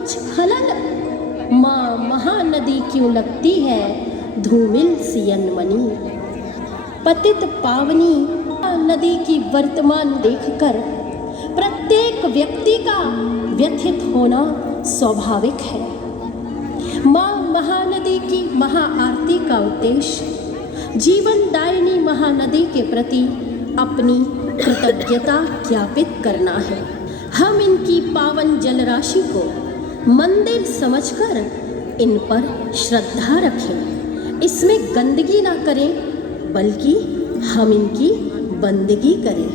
कुछ खलल, माँ महानदी क्यों लगती है धूमिल सी अनमनी। पतित पावनी नदी की वर्तमान देखकर प्रत्येक व्यक्ति का व्यथित होना स्वाभाविक है। माँ महानदी की महाआरती का उद्देश्य जीवनदायिनी महानदी के प्रति अपनी कृतज्ञता ज्ञापित करना है। हम इनकी पावन जलराशि को मंदिर समझकर इन पर श्रद्धा रखें, इसमें गंदगी ना करें, बल्कि हम इनकी बंदगी करें।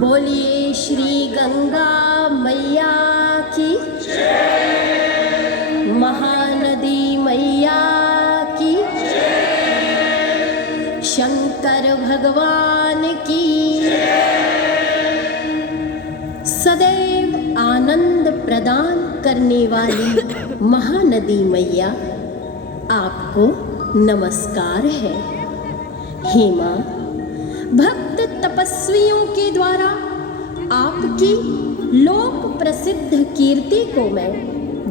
बोलिए श्री गंगा मैया की जय, महानदी मैया की जय, शंकर भगवान की जय। सदैव आनंद प्रदान करने वाली महानदी मैया आपको नमस्कार है। हे मां, भक्त तपस्वियों के द्वारा आपकी लोक प्रसिद्ध कीर्ति को मैं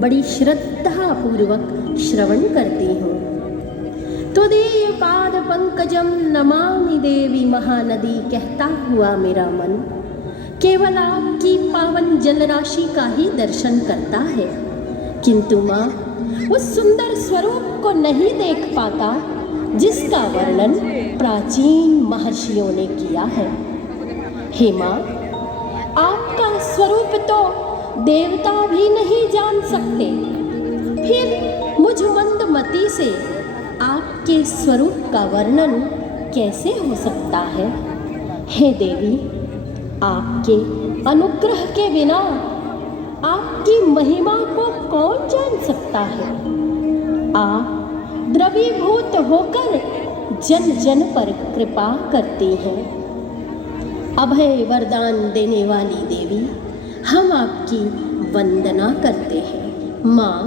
बड़ी श्रद्धा पूर्वक श्रवण करती हूँ। त्वदीय पाद पंकजम नमामि देवी महानदी कहता हुआ मेरा मन केवल आपकी पावन जलराशि का ही दर्शन करता है, किंतु माँ उस सुंदर स्वरूप को नहीं देख पाता जिसका वर्णन प्राचीन महर्षियों ने किया है। हे माँ, आपका स्वरूप तो देवता भी नहीं जान सकते, फिर मुझ मंदमती से आपके स्वरूप का वर्णन कैसे हो सकता है। हे देवी, आपके अनुग्रह के बिना आपकी महिमा को कौन जान सकता है। आप द्रवीभूत होकर जन जन पर कृपा करती हैं। अभय वरदान देने वाली देवी, हम आपकी वंदना करते हैं। माँ,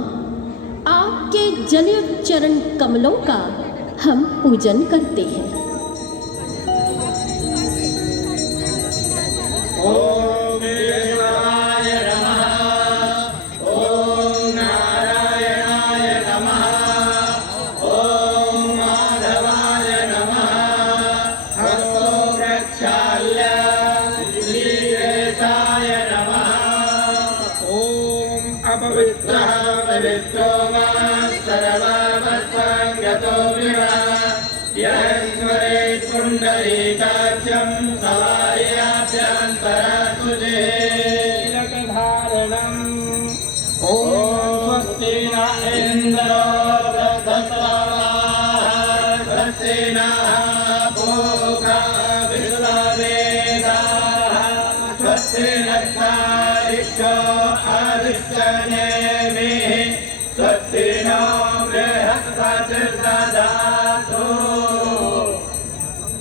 आपके जलयुक्त चरण कमलों का हम पूजन करते हैं।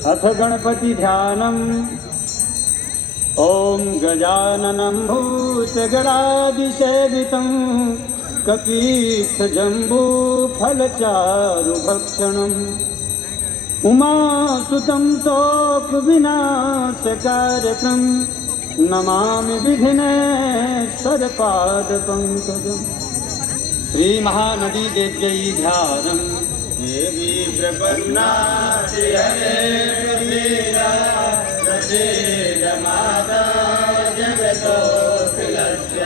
अथ गणपति ध्यानम्। ओम गजाननं भूतगणादिसेवितं कपीत्थजम्बूफलचारुभक्षणम् उमासुतं शोकविनाशकारकं नमामि विघ्नेश्वरपादपङ्कजम्। श्री महानदी देव्यै ध्यानम्। देवी प्रपन्नाति हरे प्रसीदा प्रसीद माता जगतोऽखिलस्य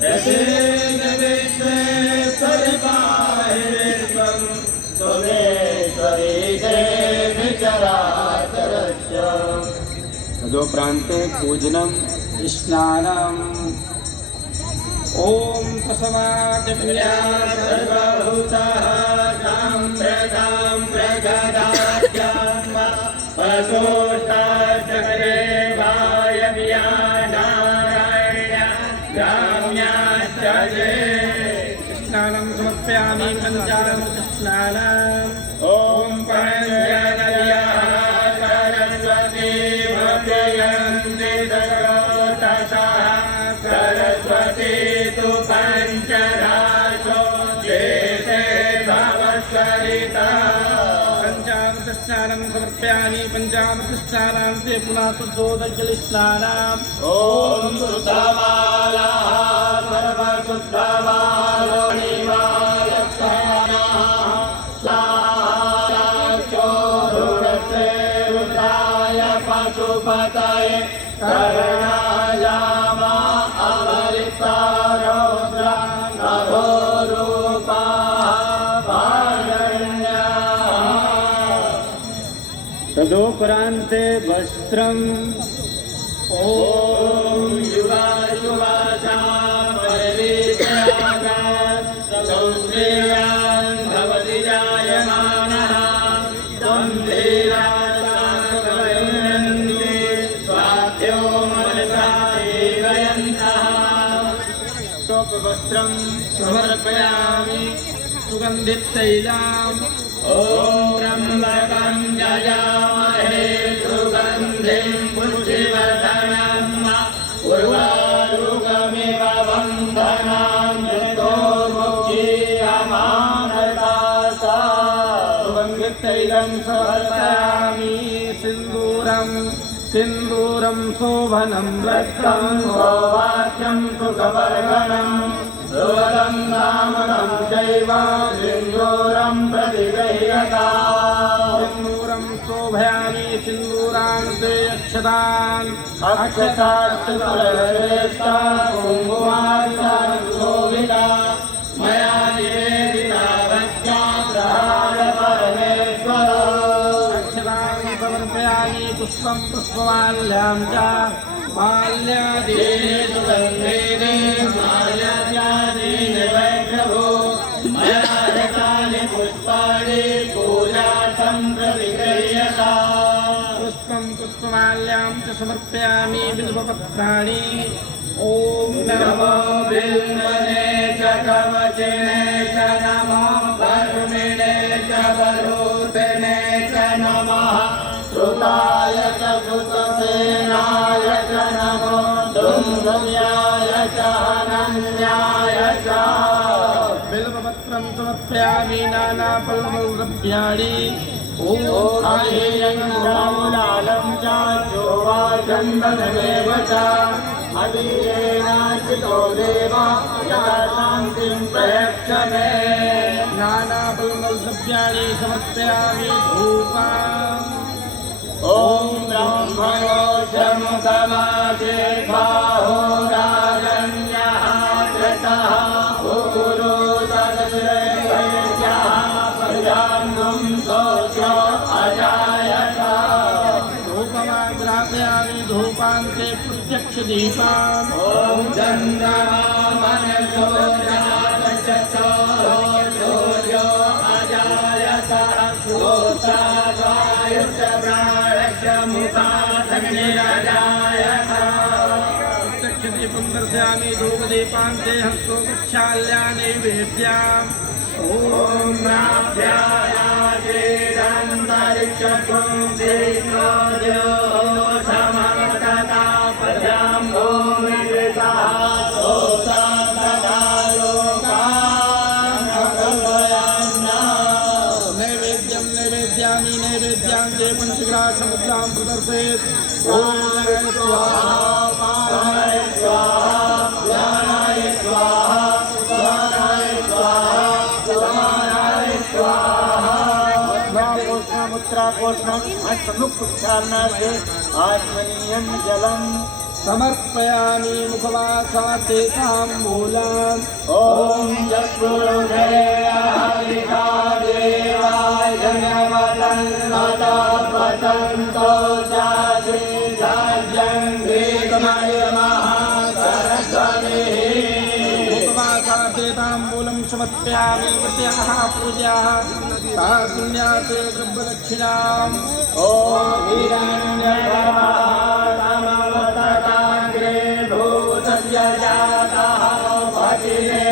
प्रसीद विश्वेश्वरि पाहि विश्वं त्वमेश्वरी देवी चराचरस्य। तदोपरान्ते पूजनं स्नानम्। ओम तस्माद्या सर्वभूताः साम्प्रतां प्रगदाद्यां पशोष्टाचक्रे वायव्यानारायण गाम्याश्च ये। स्नानं समर्पयामि पञ्चामृतस्नानम्। ओम पञ्चनद्याः सरस्वती भवन्ति सर्वतः सरस्वती तु पञ्चराशो देशे भवत्सरिता। पञ्चामृतस्नानं समर्पयामि। समर्पयामि पंचामृत स्नानां ते पुनः शुद्धोदकजल स्नानाम् ॐ शुद्धमाला सर्वशुद्धमालो निवारस्तानाः स्वाहाचोरुणसे रुद्राय पशुपतये करणाय मा अमृता रौद्रा नभोरूपा तदोपरान्ते वस्त्रम् ॐ युवायुवाचापरिवित्रागात् सौश्रेयान् भवति जायमानः तं धीरासाकवयन्ति स्वाध्यो मनसा जीवयन्तः तोपवस्त्रं समर्पयामि सुगन्धितैलाम् ॐ त्र्यम्बकं यजामहे सुगन्धिं पुष्टिवर्धनम् उर्वारुकमिव बन्धनां मृत्योर्मुक्षीयमामृतासा सुगन्धितैलं समर्पयामि सिन्दूरं शोभनं रक्तं सौभाग्यं सुखवर्धनम् सुवदं नामनं चैव सिन्दूरं प्रतिगृह्यता सिन्दूरं शोभयामि सिन्दूरान्ते अक्षतान् अक्षताश्चतुर्वेष्टा कुङ्कुमार्चान् शोभिता मया निवेदिता भक्त्या प्रहार परमेश्वर अक्षतान् समर्पयामि पुष्पं पुष्पमाल्यां च माल्यादीने सुगन्धेने माल्यादीने वैष्णवो मया रतानि पुष्पाणि पूजार्थं प्रतिगृह्यता पुष्पं पुष्पमाल्यां च समर्पयामि बिल्वपत्राणि ॐ नमो बिल्वने च कवचिने च नमो वर्मिणे च वरोधने च नमः श्रुताय च श्रुतसेनाय च नमो दुन्दुल्याय च अनन्याय च बिल्वपत्रं समर्पयामि नानाफलद्रव्याणि ॐ आहीयङ्गमौलालं च चोवाचन्दनमेव च अधीयेनाचितो देव यथा शान्तिं प्रयच्छ मे नानाफलद्रव्याणि समर्पयामि धूपाम् ॐ ब्रह्मणोऽशमुखमाशेर्बाहो राजन्यः कृतः पुरुषदृशैर्यः प्रजान्तुं सोऽस्यो अजायत धूपमाग्रापयामि धूपान्ते प्रत्यक्षदीपान् ॐ चन्द्रमा मनसो सूर्यो अजायत प्रत्यक्षदीपं दर्शयामि धूपदीपान्ते हस्तो प्रक्षाल्या नैवेद्याम् ॐ नाभ्यायाचेदन्तरिक्षं दीर्घोऽसमर्तता प्रजां भूमिरितः सोऽसान्तदा लोकान् नैवेद्यानि नैवेद्यान्ते पञ्चग्रासमुद्रां प्रदर्शयेत् ॐ स्वाहा पानाय स्वाहा ज्ञानाय स्वाहा स्वाहाय स्वाहा स्वाहाय स्वाहा मुद्रापोषणम् अष्टमुखोच्चारणार्थे आत्मनीयं जलम् समर्पयामि मुखवासाते ताम्बूलान् ॐ चक्षुरुदया देवाय जनवदन्नतो जाते राज्यं वेदमय महासरस्वती मुखवासाते ताम्बूलं समर्पयामि वृत्याः पूजाः साधुन्याते द्रव्यदक्षिणाम् ॐ हिरण्यगर्भाग्रे भूतस्य जातः भजिरे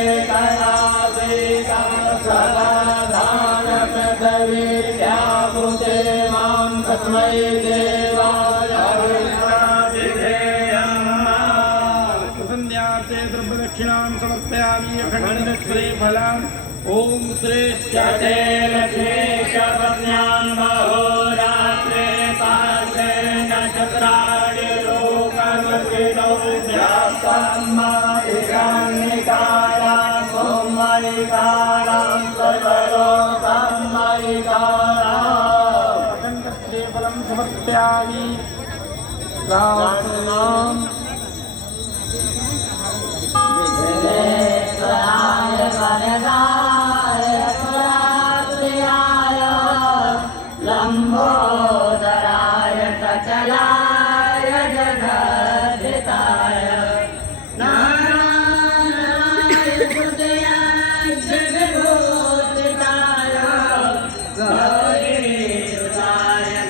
कलादेवीर्याभूते मां तस्मै देवाय प्रसन्न्याते द्रव्यदक्षिणां समर्पयामि अखण्डश्रीफलाम् ॐ श्रेष्ठते लक्ष्मीशपत्न्यां महोरात्रे समर्पयामि। राम राम। लंबोदराय सकलाय जगद्धिताय नारायणाय हृदयाय जगद्भूषिताय गौरीसुताय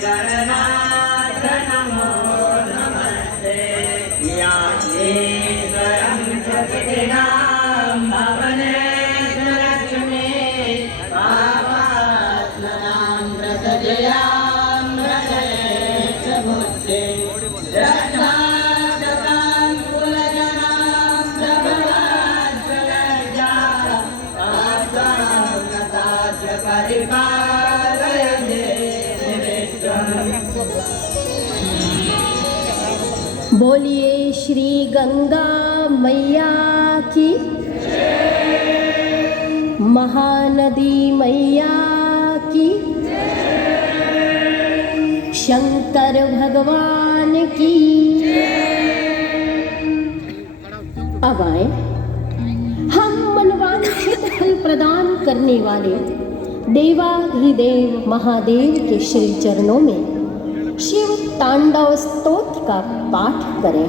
गणनाथ नमो नमस्ते। यास्ते स्वयं प्रकृतिनां भवनेषु लक्ष्मी पापात्मनां व्रतजया बोलिए श्री गंगा मैया की, महानदी मैया की, शंकर भगवान की। अब आए हम मनवांछित फल प्रदान करने वाले देवाधिदेव महादेव के श्री चरणों में शिव तांडव स्तोत्र का पाठ करें।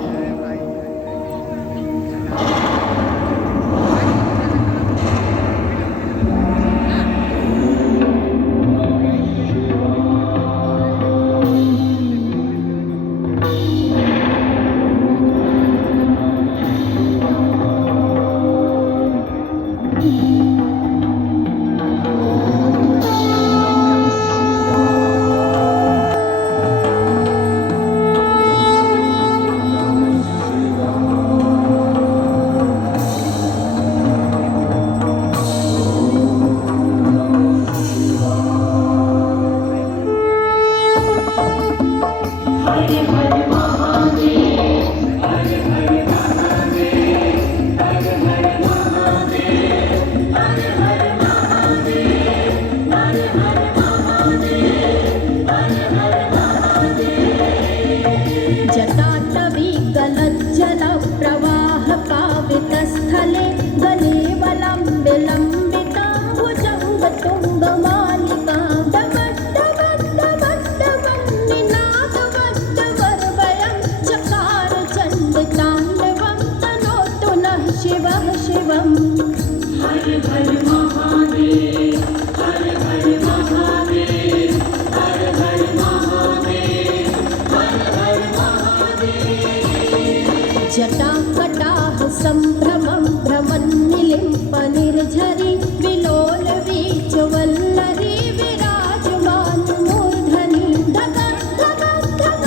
जटाकटाह संभ्रमं भ्रमन्निलिम्प निर्झरि विलोल वीचवल्लरी विराजमान मूर्धनि धग धग धग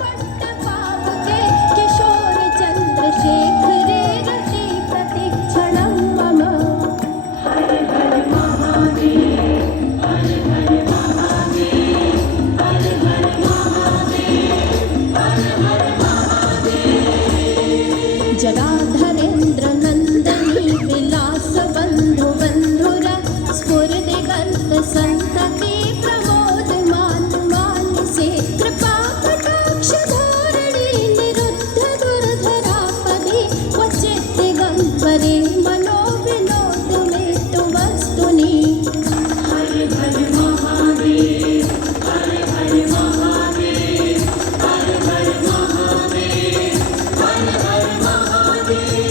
पट्टपावके किशोर चंद्रशेखरे रति प्रतिक्षणं मम। हर हर महादेव, हर हर महादेव, हर हर महादेव, हर हर जगाधरेन्द्र नंदनी विलास बंधु बंधुर स्फुरदिगंत संतति प्रमोद मान मानसे कृपा कटाक्ष धोरणी निरुद्ध दुर्धरापदि क्वचित् दिगंबरे मनो विनोद में तु वस्तुनि। हर हर महादेव, हर हर महादेव, हर हर महादेव, हर हर महादेव।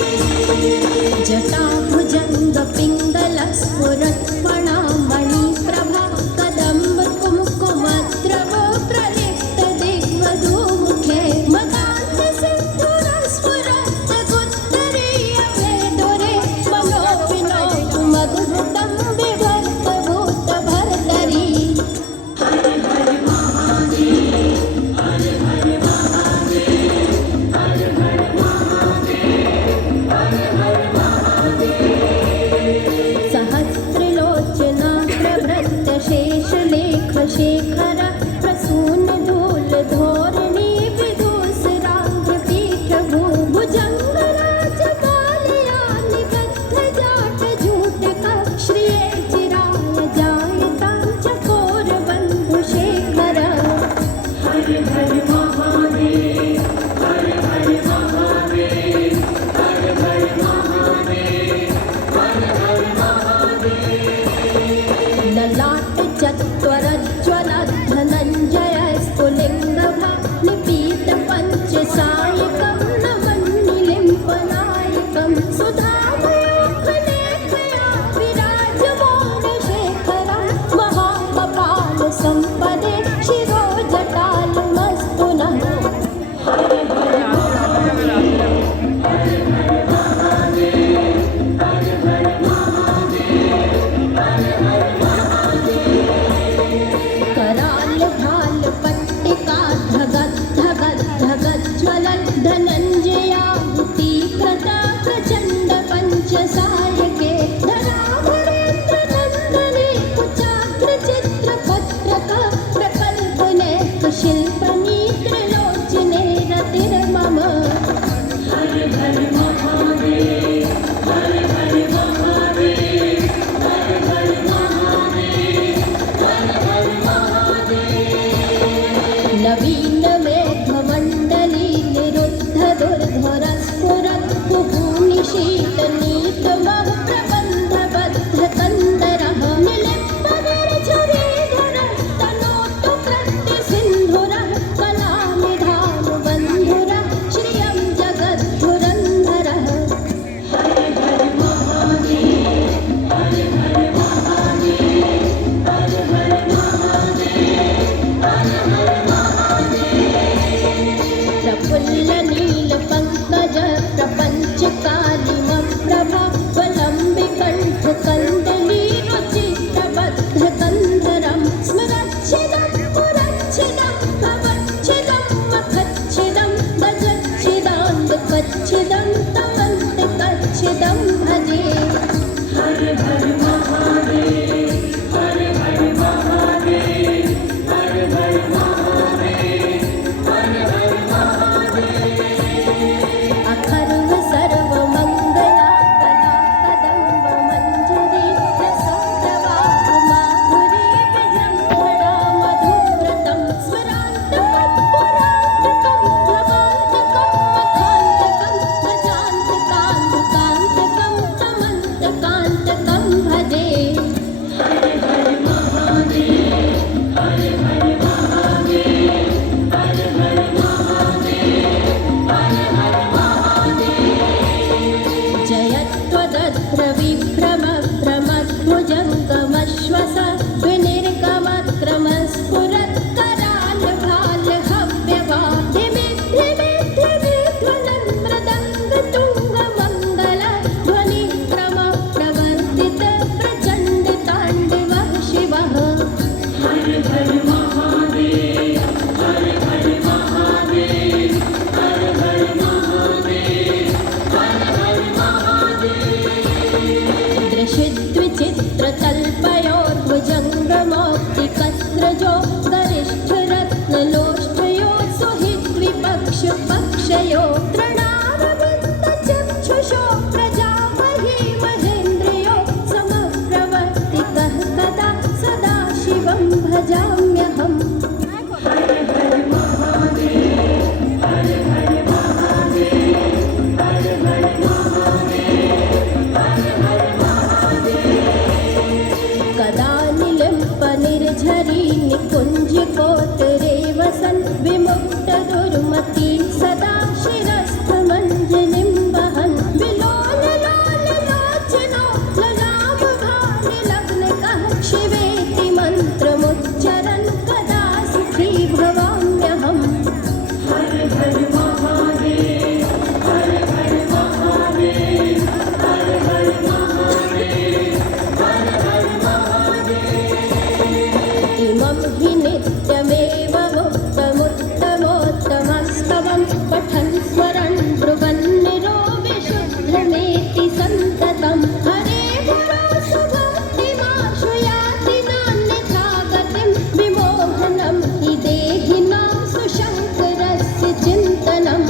सायकं नवन्निलिम्पनायकं सुधामयोखलेखया विराजमानशेखरं महाकपालसम्पदे शिरोजटालमस्तु नः। कराल भाल पट्टिका धगत् धगत् धगत् ज्वलन् धनञ्जयाहुति कृता प्रचण्ड पञ्चसायके धराधरेन्द्र नन्दने कुचाग्र चित्रपत्रक प्रकल्पनेक शिल्पनी त्रिलोचने रतिर्मम। हर हर महादेव हर हर महादेव हर हर महादेव हर हर महादेव। नवीन मेघमण्डली निरुद्ध दुर्धर स्फुरत् कुहूनिशीतनीतमः प्रबन्धबद्ध कन्दरः निलिम्पनिर्झरीधर तनोतु कृत्यसिन्धुरः कलानिधानबन्धुरः श्रियं जगद्धुरन्धरः। हर हर महादेव हर हर महादेव हर हर महादेव हर हर महादेव। प्रफुल्ल नील पंकज प्रपंच कालिमप्रभा वलम्बिकण्ठ कन्दली रुचित्रबद्ध कन्धरं स्मरच्छिदं पुरच्छिदं भवच्छिदं मखच्छिदं गजच्छिदान्तकच्छिदं तमन्तिकच्छिदं भजे। हर हर महादेव हर हर महादेव हर हर महादेव हर हर महादेव। अखर्व सर्वमङ्गला कला कदम्ब मञ्जरी रसप्रवाह माधुरी विजृम्भणा मधुव्रतं स्मरान्तकं पुरान्तकं भवान्तकं मखान्तकं गजान्तकान्तकान्तकं तमन्तकान्तकं भजे। हर हर महादेव हर हर महादेव हर हर महादेव हर हर महादेव। जयत्वदत्र विभ्रम भ्रमध्वजङ्गमश्वस विनिर्गमक्रमस्फुरत् कराल भाल हव्यवादिमिद्धिमिद्धिमिध्वनं मृदङ्गतुङ्गमङ्गल ध्वनिक्रम प्रवर्तित प्रचण्ड ताण्डवः शिवः। हर हर महादेव हर हर महादेव हर हर महादेव हर हर महादेव। दृशिद्विचित्रतल्पयोर्भुजङ्गमौक्तिकस्रजो गरिष्ठरत्नलोष्ठयो सुहृद्विपक्ष पक्षयो तृणारविन्दचक्षुषो प्रजामही महेन्द्रियो समप्रवर्तितः कदा सदा शिवं भजाम्यहम्। हर हर महादेव हर हर महादेव हर हर महादेव हर हर महादेव। कदा निलिम्पनिर्झरी निकुञ्जकोटरे वसन् विमुक्तदुर्मती सदा शिरस्थमञ्जलिं वहन् विलोललोललोचनो ललामभानिलग्नकः शिवेति मन्त्रमुच्चरन् कदा सुखी भवाम्यहम्। हर हर महादेव हर हर महादेव हर हर महादेव हर हर महादेव। इमं हि नित्यमेव मुक्तमुत्तमोत्तमस्तवं पठन् स्मरन् ब्रुवन् निरो विशुद्धमेति सन्ततं हरे गुरो सुभक्तिमाशु याति नान्यथा गतिं विमोहनं हि देहिनां सुशङ्करस्य चिन्तनम्।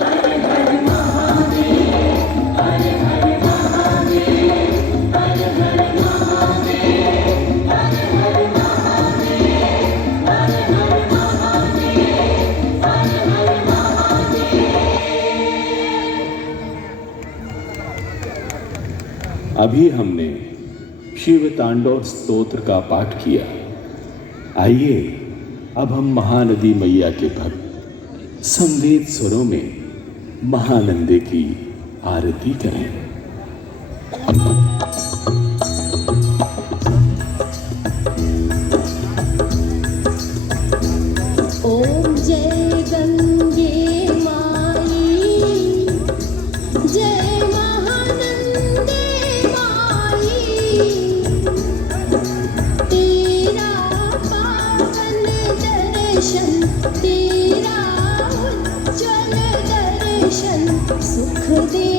हर हर महादेव हर हर महादेव हर हर महादेव हर हर महादेव हर हर महादेव हर हर महादेव। अभी हमने शिव तांडव स्तोत्र का पाठ किया। आइए अब हम महानदी मैया के भक्त संवेद स्वरों में महानंदे की आरती करें। ओम जय गंगे माई, जय महानंदे माई, तेरा पावन दर्शन, तेरा उज्जवल दर्शन सुख दे